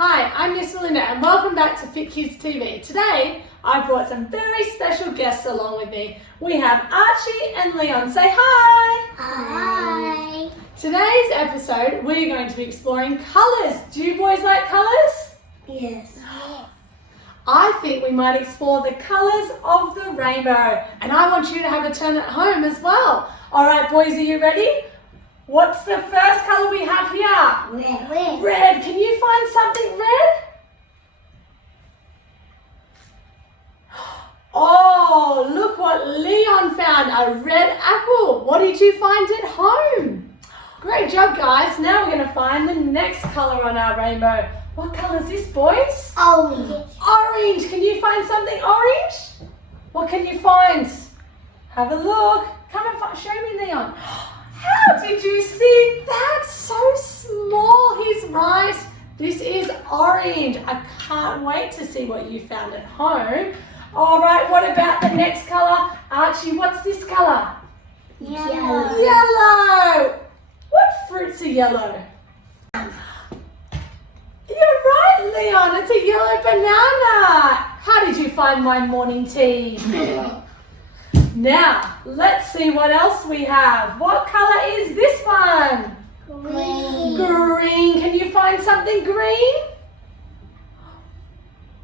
Hi, I'm Miss Melinda and welcome back to Fit Kidz TV. Today, I brought some very special guests along with me. We have Archie and Leon. Say hi! Hi! Today's episode, we're going to be exploring colours. Do you boys like colours? Yes. I think we might explore the colours of the rainbow. And I want you to have a turn at home as well. Alright boys, are you ready? What's the first colour we have here? Red. Red. Can you find something red? Oh, look what Leon found, a red apple. What did you find at home? Great job, guys. Now we're going to find the next colour on our rainbow. What colour is this, boys? Orange. Orange. Can you find something orange? What can you find? Have a look. Come and show me, Leon. How did you see that? So small. He's right. This is orange. I can't wait to see what you found at home. All right, what about the next colour? Archie, what's this colour? Yellow. Yellow. What fruits are yellow? You're right, Leon. It's a yellow banana. How did you find my morning tea? Now, let's see what else we have. What colour is this one? Green. Green. Can you find something green?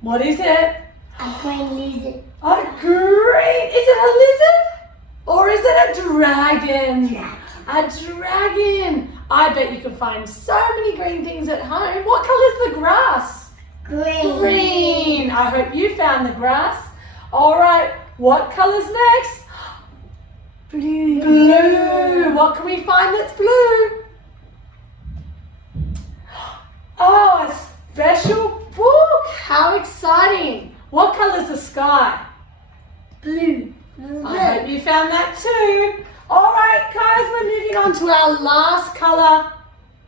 What is it? A green lizard. A green. Is it a lizard? Or is it a dragon? A dragon. I bet you can find so many green things at home. What colour is the grass? Green. Green. I hope you found the grass. All right. What colour's next? Blue. Blue. What can we find that's blue? Oh, a special book. How exciting. What colour's the sky? Blue. I hope you found that too. All right, guys, we're moving on to our last colour.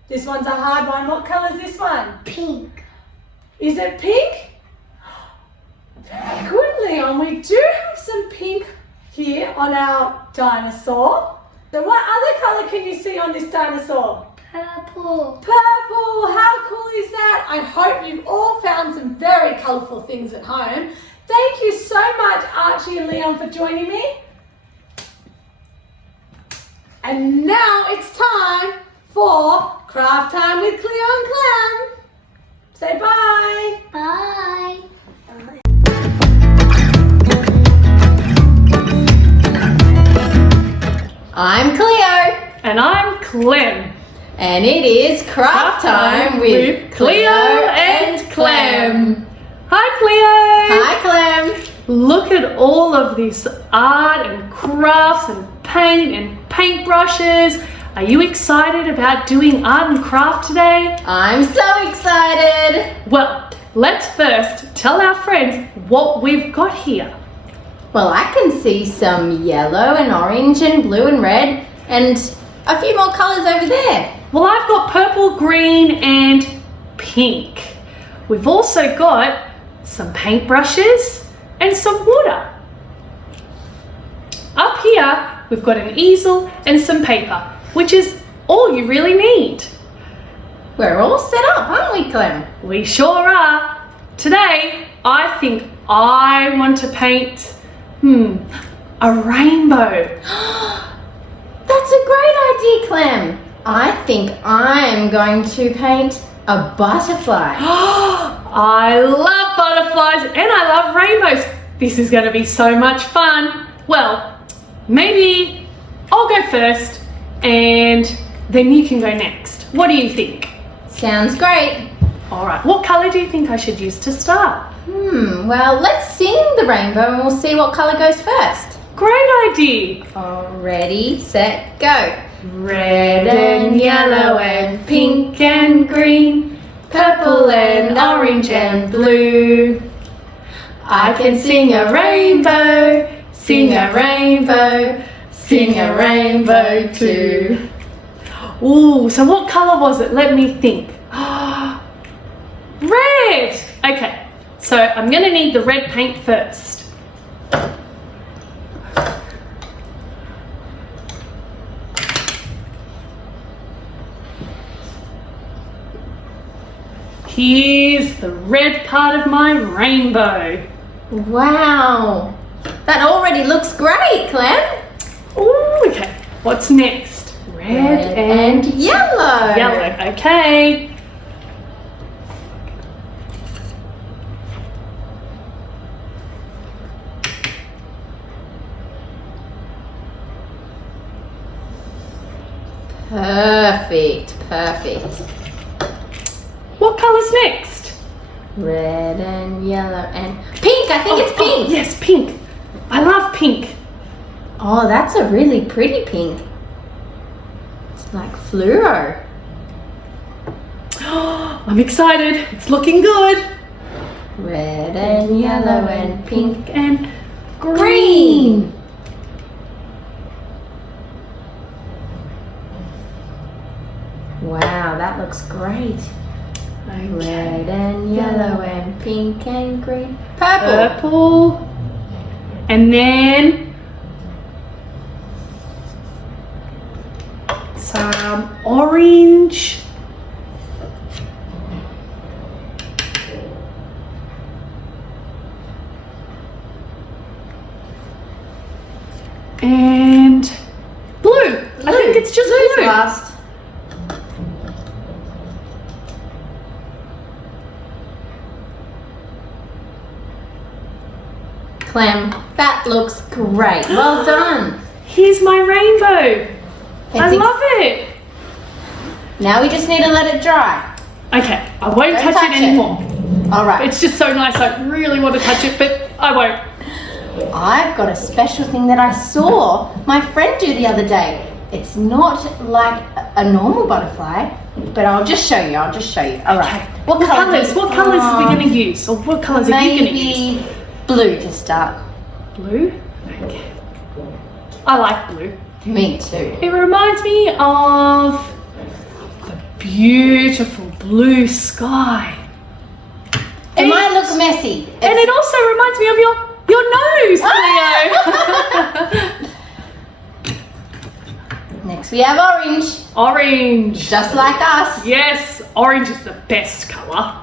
This one's a hard one. What colour is this one? Pink. Is it pink? Very good, Leon. We do have some pink here on our dinosaur. So what other colour can you see on this dinosaur? Purple. Purple. How cool is that? I hope you've all found some very colourful things at home. Thank you so much, Archie and Leon, for joining me. And now it's time for Craft Time with Cleo and Clem. Say bye. Bye. I'm Cleo. And I'm Clem. And it is Craft Time with Cleo and Clem. Hi, Cleo. Hi, Clem. Look at all of this art and crafts and paint and paintbrushes. Are you excited about doing art and craft today? I'm so excited. Well, let's first tell our friends what we've got here. Well, I can see some yellow and orange and blue and red and a few more colours over there. Well, I've got purple, green and pink. We've also got some paintbrushes and some water. Up here, we've got an easel and some paper, which is all you really need. We're all set up, aren't we, Clem? We sure are. Today, I think I want to paint, a rainbow. That's a great idea, Clem. I think I'm going to paint a butterfly. I love butterflies and I love rainbows. This is going to be so much fun. Well, maybe I'll go first and then you can go next. What do you think? Sounds great. All right, what colour do you think I should use to start? Well, let's sing the rainbow and we'll see what colour goes first. Great idea. All ready, set, go. Red and yellow and pink and green, purple and orange and blue. I can sing a rainbow, sing a rainbow, sing a rainbow too. Ooh, so what colour was it? Let me think. Red! Okay, so I'm going to need the red paint first. here's the red part of my rainbow. Wow. That already looks great, Clem. Ooh, okay. What's next? Red and yellow. yellow. Okay. Perfect, perfect. What colour's next? Red and yellow and pink. I think it's pink. Oh, yes, pink. I love pink. Oh, that's a really pretty pink. It's like fluoro. I'm excited. It's looking good. Red and yellow and pink and green. Wow, that looks great. Okay. Red and yellow and pink and green. Purple. Purple. And then some orange. And blue. I think it's just Blue's blue. last. Clem, that looks great. Well done. Here's my rainbow. I It's love it. Now we just need to let it dry. Okay, I won't Don't touch touch it it. anymore. All right. It's just so nice. I really want to touch it, but I won't. I've got a special thing that I saw my friend do the other day. It's not like a normal butterfly, but I'll just show you. All right. What colours? What colours are we going to use? Or what colours are you going to use? Maybe blue to start. Blue? Okay. I like blue. Me too. It reminds me of the beautiful blue sky. It might look messy. And it also reminds me of your nose, Cleo. Next we have orange. Orange. Just like us. Yes, orange is the best colour.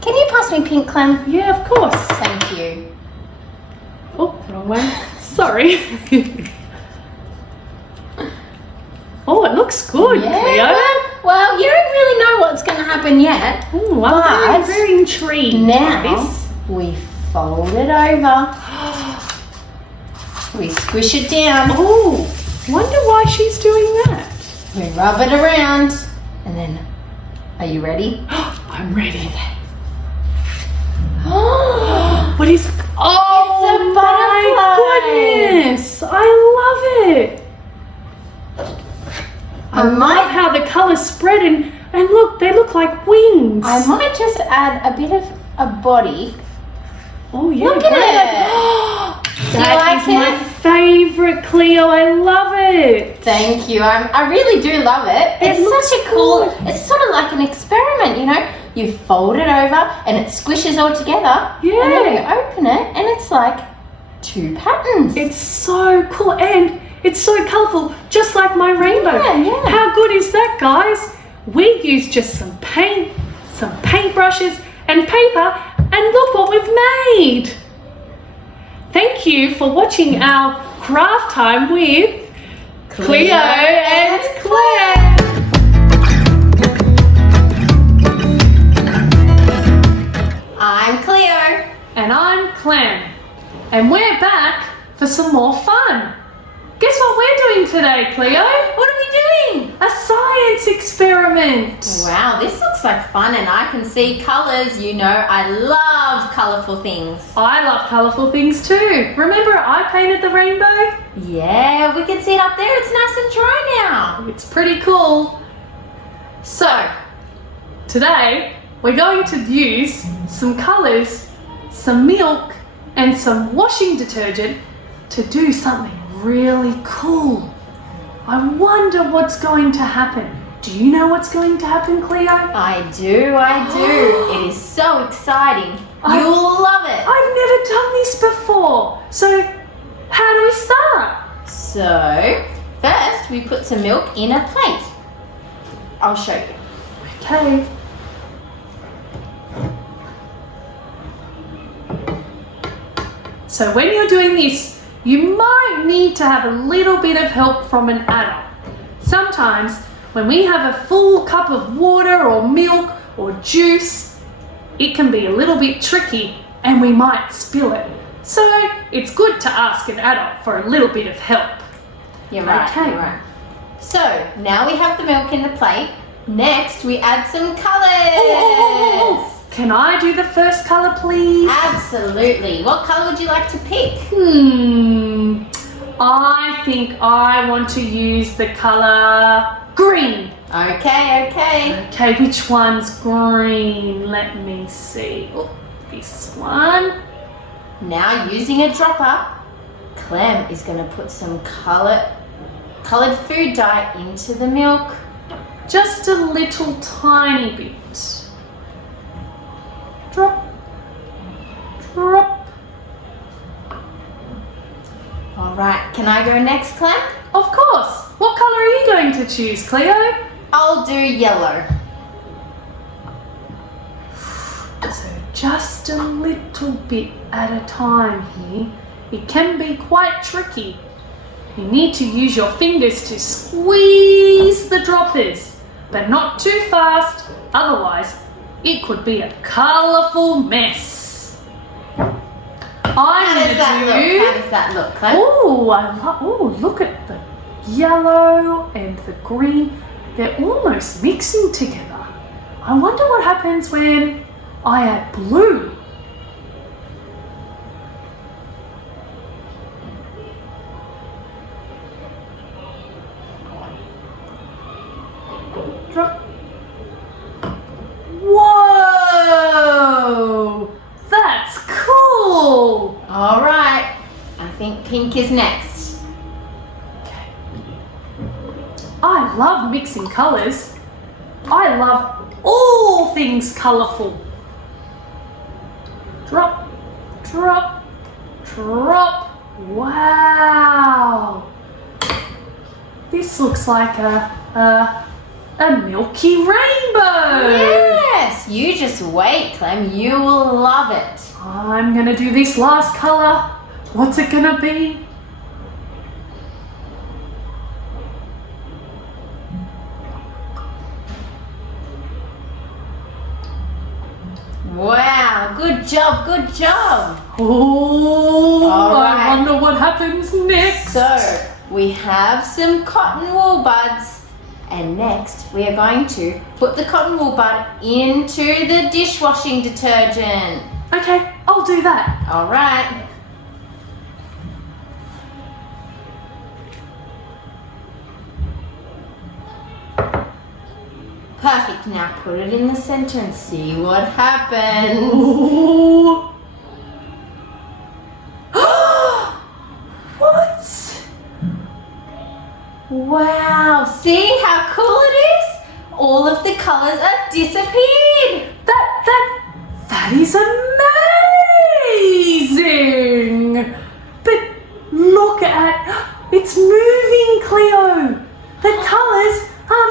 Can you pass me pink, Clem? Yeah, of course. Thank you. Oh, wrong way. Sorry. Oh, it looks good, Cleo. Well, you don't really know what's going to happen yet. Oh, I'm very intrigued. Now by this. we fold it over. We squish it down. Oh, wonder why she's doing that. We rub it around. And then, are you ready? I'm ready. What is? Oh, It's a my goodness! I love it. I love how the colours spread and look, they look like wings. I might just add a bit of a body. Oh yeah, Look at it. That is my favourite, Cleo. I love it. Thank you. I really do love it. It's looks such a cool. good. It's sort of like an experiment, you know. You fold it over and it squishes all together. Yeah. And then you open it and it's like two patterns. It's so cool and it's so colourful, just like my rainbow. Yeah. How good is that, guys? We used just some paint, some paintbrushes and paper, and look what we've made. Thank you for watching our craft time with Cleo and Clem. I'm Cleo. And I'm Clem. And we're back for some more fun. Guess what we're doing today, Cleo? What are we doing? A science experiment. Wow, this looks like fun and I can see colours. You know, I love colourful things. I love colourful things too. Remember I painted the rainbow? Yeah, we can see it up there. It's nice and dry now. It's pretty cool. So, today we're going to use some colours, some milk and some washing detergent to do something really cool. I wonder what's going to happen. Do you know what's going to happen, Cleo? I do. It is so exciting. You'll love it. I've never done this before. So, how do we start? So, first we put some milk in a plate. I'll show you. Okay. So when you're doing this, you might need to have a little bit of help from an adult. Sometimes when we have a full cup of water or milk or juice, it can be a little bit tricky and we might spill it. So it's good to ask an adult for a little bit of help. You're right, Okay. you're right. So now we have the milk in the plate. Next we add some colours. Can I do the first colour, please? Absolutely. What colour would you like to pick? I think I want to use the colour green. Okay. Okay, which one's green? Let me see. Oh, this one. Now using a dropper, Clem is going to put some coloured food dye into the milk. Just a little tiny bit. Drop. Drop. All right, can I go next, Clem? Of course. What colour are you going to choose, Cleo? I'll do yellow. So just a little bit at a time here. It can be quite tricky. You need to use your fingers to squeeze the droppers, but not too fast, otherwise it could be a colourful mess. How does that look, Clem? Oh, look at the yellow and the green. They're almost mixing together. I wonder what happens when I add blue. Drop. Whoa! That's cool! All right, I think pink is next. Okay. I love mixing colours. I love all things colourful. Drop, drop, drop. Wow! This looks like a milky rainbow. Yes, you just wait, Clem. You will love it. I'm gonna do this last colour. What's it gonna be? Wow, good job, good job. Oh, All right. I wonder what happens next. So, we have some cotton wool buds. And next, we are going to put the cotton wool bud into the dishwashing detergent. Okay, I'll do that. All right. Perfect. Now put it in the center and see what happens. Ooh. What? Wow. See how cool it is? All of the colors have disappeared. That is amazing. But look at, it's moving, Cleo. The colors are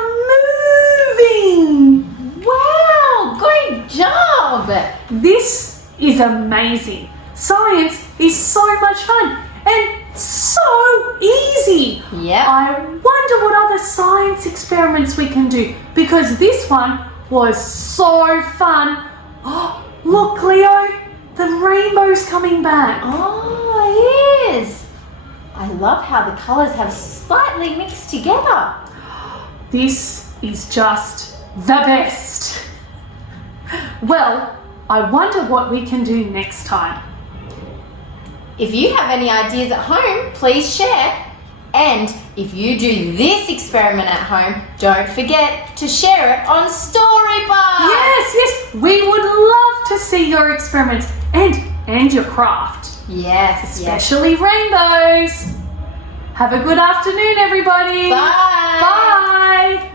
moving. Wow, great job. This is amazing. Science is so much fun and so easy. Yep. I wonder what other science experiments we can do because this one was so fun. Oh, look, Cleo, the rainbow's coming back. Oh, it is. I love how the colors have slightly mixed together. This is just the best. Well, I wonder what we can do next time. If you have any ideas at home, please share. And if you do this experiment at home, don't forget to share it on Storybar. Yes, we would love to see your experiments and your craft, Yes, especially rainbows. Have a good afternoon, everybody. Bye. Bye.